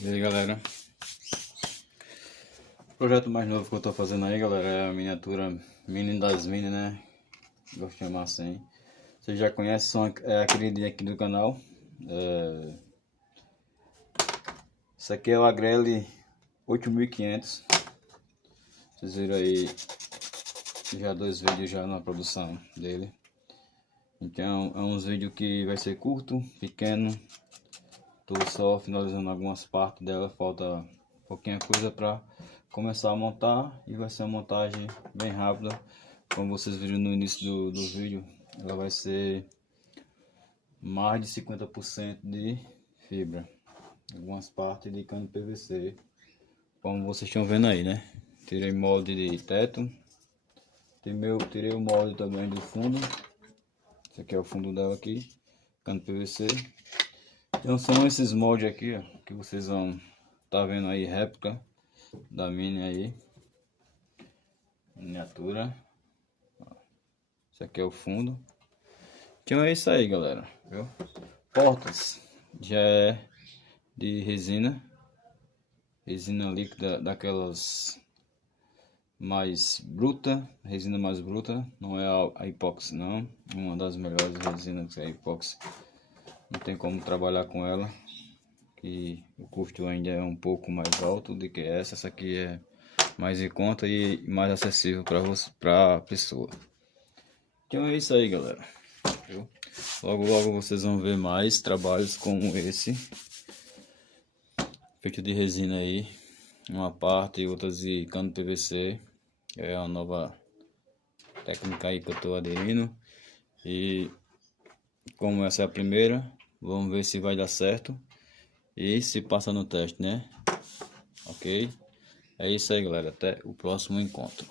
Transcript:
E aí galera, o projeto mais novo que eu tô fazendo aí galera é a miniatura mini das mini, né? Gosto de chamar assim. Você já conhece, são a queridinha aqui do canal. Isso aqui é o Agrale 8500. Vocês viram aí já 2 vídeos já na produção dele. Então é uns vídeos que vai ser curto, pequeno. Tô só finalizando algumas partes dela, falta pouquinha coisa para começar a montar, e vai ser uma montagem bem rápida. Como vocês viram no início do vídeo, ela vai ser mais de 50% de fibra, algumas partes de cano PVC, como vocês estão vendo aí, né? Tirei molde de teto, tirei o molde também do fundo. Esse aqui é o fundo dela aqui, cano PVC. Então são esses moldes aqui, ó, que vocês vão tá vendo aí, réplica da mini aí, miniatura. Esse aqui é o fundo. Então é isso aí, galera, viu? Portas já é de resina líquida, daquelas mais bruta, resina mais bruta, não é a epóxi não, uma das melhores resinas que é a epóxi. Não tem como trabalhar com ela, que o custo ainda é um pouco mais alto do que essa aqui é mais em conta e mais acessível para a pessoa. Então é isso aí, galera, viu? Logo logo vocês vão ver mais trabalhos como esse, feito de resina aí, uma parte e outras de cano PVC. É uma nova técnica aí que eu estou aderindo, e como essa é a primeira, vamos ver se vai dar certo e se passa no teste, né? Ok? É isso aí, galera, até o próximo encontro.